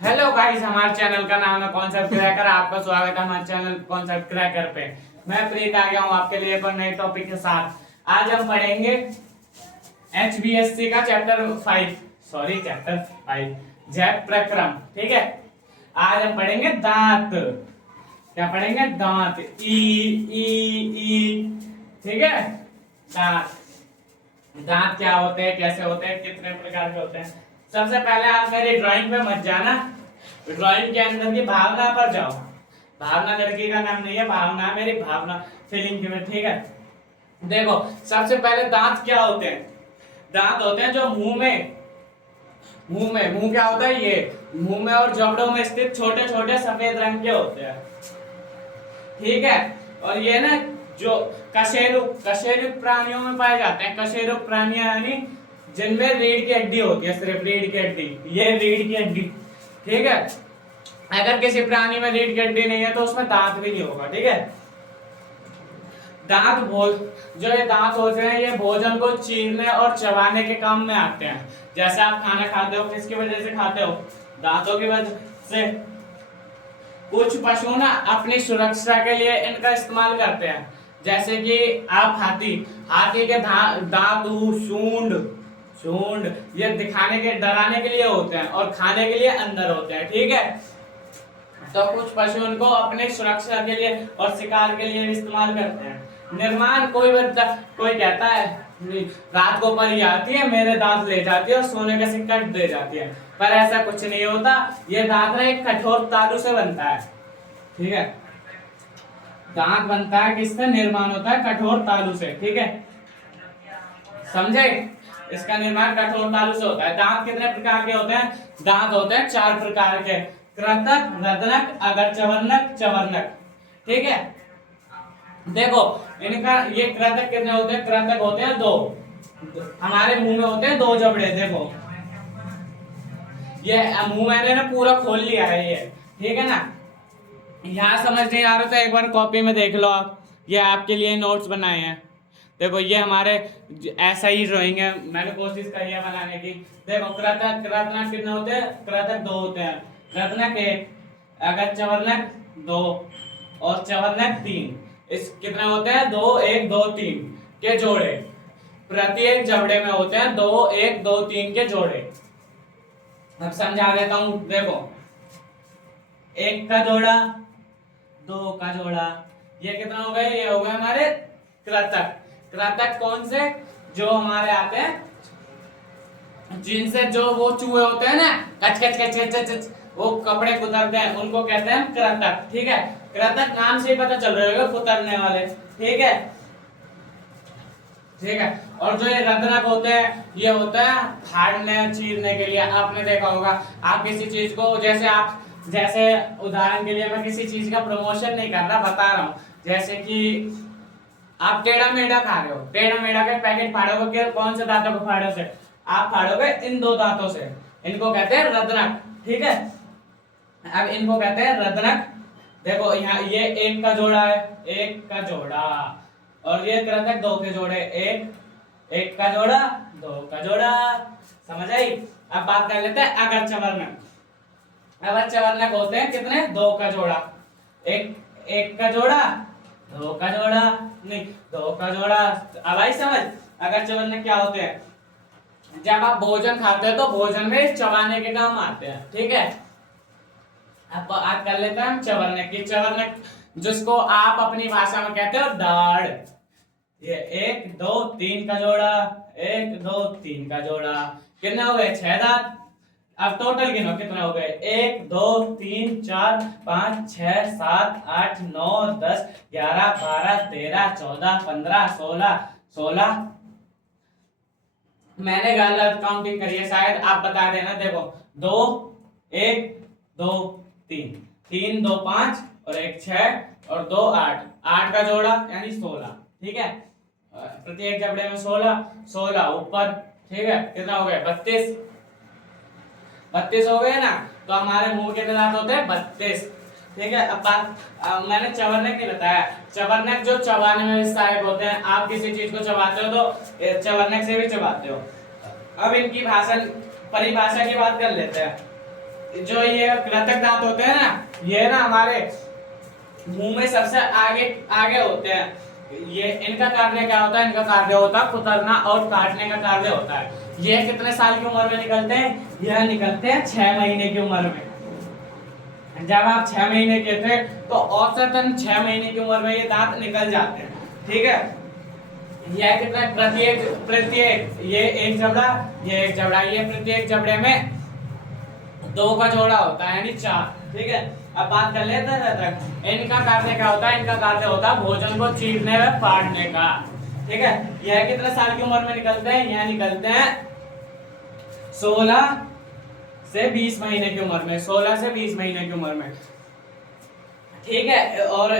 Hello guys, हमारे channel का नाम है कॉन्सेप्ट क्रैकर। आपका स्वागत है हमारे चैनल कॉन्सेप्ट क्रैकर पे। मैं प्रीत आ गया हूँ आपके लिए एक और नए टॉपिक के साथ। आज हम पढ़ेंगे HBSC का चैप्टर 5 जैव प्रक्रम। ठीक है, आज हम पढ़ेंगे दांत। क्या पढ़ेंगे? दांत। ई ई ई। ठीक है, दांत। दांत क्या होते हैं, कैसे होते हैं, कितने प्रकार के होते हैं। सबसे पहले आप मेरी ड्राइंग पे मत जाना, ड्राइंग के अंदर की भावना पर जाओ। भावना लड़की का नाम नहीं है, भावना मेरी भावना फीलिंग की। ठीक है, देखो सबसे पहले दांत क्या होते हैं। दांत होते हैं जो मुंह क्या होता है, ये मुंह में और जबड़ों में स्थित छोटे छोटे सफेद रंग के होते हैं। ठीक है, और ये ना जो कशेरुक प्राणियों में पाए जाते हैं। कशेरुक प्राणियां यानी जिनमें रीढ़ की हड्डी होती है, सिर्फ रीढ़ की हड्डी, ये रीढ़ की हड्डी। ठीक है, अगर किसी प्राणी में रीढ़ की हड्डी नहीं है तो उसमें दांत भी नहीं होगा। ठीक है, जो ये दांत होते हैं ये भोजन को चीरने और चबाने के काम में आते हैं। जैसे आप खाना खाते हो, किसकी वजह से खाते हो? दांतों की वजह से। कुछ पशु ना अपनी सुरक्षा के लिए इनका इस्तेमाल करते हैं, जैसे कि आप हाथी के दांत, सूंड ये दिखाने के, डराने के लिए होते हैं और खाने के लिए अंदर होते हैं। ठीक है, तो कुछ पशु उनको अपने सुरक्षा के लिए और शिकार के लिए इस्तेमाल करते हैं। निर्माण कोई कहता है रात को परी आती है, मेरे दांत ले जाती है और सोने का सिक्का दे जाती है, पर ऐसा कुछ नहीं होता। ये दांत ना एक कठोर तालू से बनता है। ठीक है, दांत बनता है किससे? निर्माण होता है कठोर तालू से। ठीक है, समझे? इसका निर्माण कठोर तालू से होता है। दांत कितने प्रकार के होते हैं? दांत होते हैं 4 प्रकार के: कृतक, रदनक, अगरचवर्णक, चवर्णक। ठीक है, देखो इनका ये कृतक कितने होते हैं? कृतक होते हैं 2। हमारे मुंह में होते हैं 2 जबड़े। देखो ये मुंह मैंने ना पूरा खोल लिया है ये। ठीक है ना, यहाँ समझ नहीं आ रहा तो एक बार कॉपी में देख लो आप, ये आपके लिए नोट्स बनाए हैं। देखो ये हमारे ऐसा ही ड्राइंग है, मैंने कोशिश करी है बनाने की। देखो कृतक कितने होते हैं? कृतक 2 होते हैं। रत्नक 1, अगर चवर्णक 2 और चवर्णक 3। इस कितने होते हैं? 2 1 2 3 के जोड़े। प्रत्येक जबड़े में होते हैं 2 1 2 3 के जोड़े। अब समझा देता हूं। देखो 1 का जोड़ा, 2 का जोड़ा, ये कितना हो गए? ये हो गए हमारे कृतक। कृतक कौन से? जो हमारे आते हैं जिनसे जो वो चूहे होते हैं ना, कच कच कच कच कच वो कपड़े कुतरते हैं, उनको कहते हैं कृतक। ठीक है, कृतक नाम से ही पता चल रहा होगा, कुतरने वाले। ठीक है, ठीक है। और जो ये रंध्रक होते हैं, ये होता है फाड़ने चीरने के लिए। आपने देखा होगा, आप किसी चीज को जैसे उदाहरण के लिए मैं किसी चीज का प्रमोशन नहीं कर रहा, बता रहा हूँ। जैसे कि आप टेढ़ा मेढ़ा खा रहे हो, टेढ़ा मेढ़ा का पैकेट फाड़ोगे, कौन से दांतों को फाड़ोगे? आप फाड़ोगे इन 2 दांतों से, इनको कहते हैं रंध्रक। ठीक है, अब इनको कहते हैं रंध्रक। देखो यहाँ ये 1 का जोड़ा है, 1 का जोड़ा, और ये कृतक 2 के जोड़े, 1 का जोड़ा, 2 का जोड़ा। समझ आई? अब बात कर लेते हैं अगरचवर्णक। अगरचवर्णक होते हैं कितने? 2 का जोड़ा, 1 का जोड़ा, 2 का जोड़ा, नहीं 2 का जोड़ा। अब आई समझ? अगरचवर्णक क्या होते हैं? जब आप भोजन खाते हो तो भोजन में चबाने के काम आते हैं। ठीक है, अब आज कर लेते हैं हम चवर्णक की। चवर्णक जिसको आप अपनी भाषा में कहते हो दाढ़। ये 1 2 3 का जोड़ा, 1 2 3 का जोड़ा। कितने हो गए? 6 दांत। अब टोटल गिनो कितने हो गए? 1 2 3 4 5 6 7 8 9 10 11 12 13 14 15 16। मैंने गलत काउंटिंग करी है शायद, आप बता देना। देखो 2 1 2 3 3 2 5 और 1 6 और 2 8, 8 का जोड़ा यानी 16। ठीक है, प्रत्येक जबड़े में 16 ऊपर। ठीक है, कितना हो गया? 32 हो गए ना। तो हमारे मुंह के कितने दांत होते हैं? 32। ठीक है, अब मैंने चवर्णक नहीं बताया। चवर्णक जो चबाने में सहायक होते हैं। आप किसी चीज को चबाते हो तो चवर्णक से भी चबाते हो। अब इनकी परिभाषा की बात कर लेते हैं। जो ये कृतक दांत होते हैं ना, ये ना हमारे मुंह में सबसे आगे आगे होते हैं। ये इनका कार्य क्या होता है? इनका कार्य होता है कुतरना और काटने का कार्य होता है। ये कितने साल की उम्र में निकलते हैं? यह निकलते हैं 6 महीने की उम्र में। जब आप 6 महीने के थे तो औसतन 6 महीने की उम्र में ये दांत निकल जाते हैं, ठीक है। यह कितना? प्रत्येक प्रत्येक ये एक जबड़ा, ये एक जबड़ा, ये प्रत्येक जबड़े में 2 का जोड़ा होता है यानी 4, ठीक है। अब बात कर लेते हैं इनका कार्य क्या होता है? इनका कार्य होता है भोजन को चीरने व फाड़ने का, ठीक है। यह कितने साल की उम्र में निकलते हैं? यह निकलते हैं 16 से 20 महीने की उम्र में, 16 से 20 महीने की उम्र में, ठीक है। और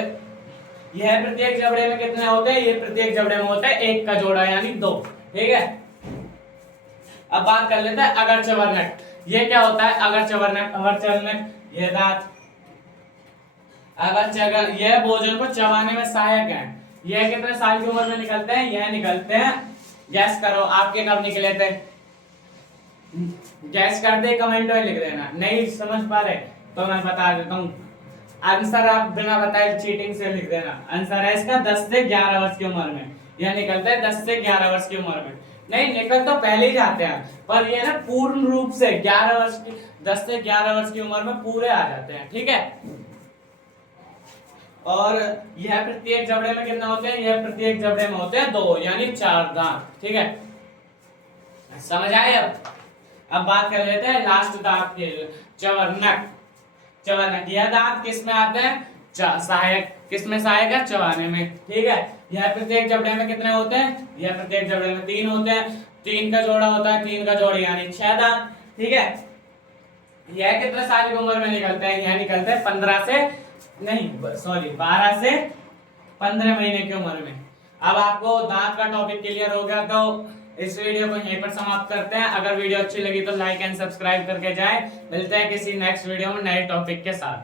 यह प्रत्येक जबड़े में कितने होते हैं? ये प्रत्येक जबड़े में होता है 1 का जोड़ा यानी 2, ठीक है। अब बात कर लेते हैं अगरचे वर्णक। ये क्या होता है? अगरचे वर्णक, अगरचे वर्णक ये दांत, अगर यह भोजन को चबाने में सहायक है। यह कितने साल की उम्र में निकलते हैं? यह निकलते हैं, गैस करो आपके कब निकले थे? गैस कर दे, कमेंट में लिख देना। नहीं समझ पा रहे तो मैं बता देता हूँ आंसर, आप बिना बताए चीटिंग से लिख देना। आंसर है इसका 10 से 11 वर्ष की उम्र में। यह निकलता है 10 से 11 वर्ष की उम्र में। नहीं, निकल तो पहले ही जाते हैं, पर ये ना पूर्ण रूप से 11 वर्ष की, 10 से 11 वर्ष की उम्र में पूरे आ जाते हैं, ठीक है। और यह प्रत्येक जबड़े में कितना होते हैं? यह प्रत्येक जबड़े में होते हैं 2 यानी 4 दांत, ठीक है। समझ आए? अब बात कर लेते हैं लास्ट दांत के, चवर्णक। चवर्णक यह दांत किस में आते हैं? सहायक। किस में सहायक है? चबाने में, ठीक है। यह प्रत्येक जबड़े में कितने होते हैं? यह प्रत्येक जबड़े में 3 होते हैं, 3 का जोड़ा होता है, 3 का जोड़ यानी 6 दांत, ठीक है। यह कितने साल की उम्र में निकलते हैं? यह निकलते हैं 12 से 15 महीने की उम्र में। अब आपको दांत का टॉपिक क्लियर हो गया तो इस वीडियो को यहीं पर समाप्त करते हैं। अगर वीडियो अच्छी लगी तो लाइक एंड सब्सक्राइब करके जाएं। मिलते हैं किसी नेक्स्ट वीडियो में नए टॉपिक के साथ।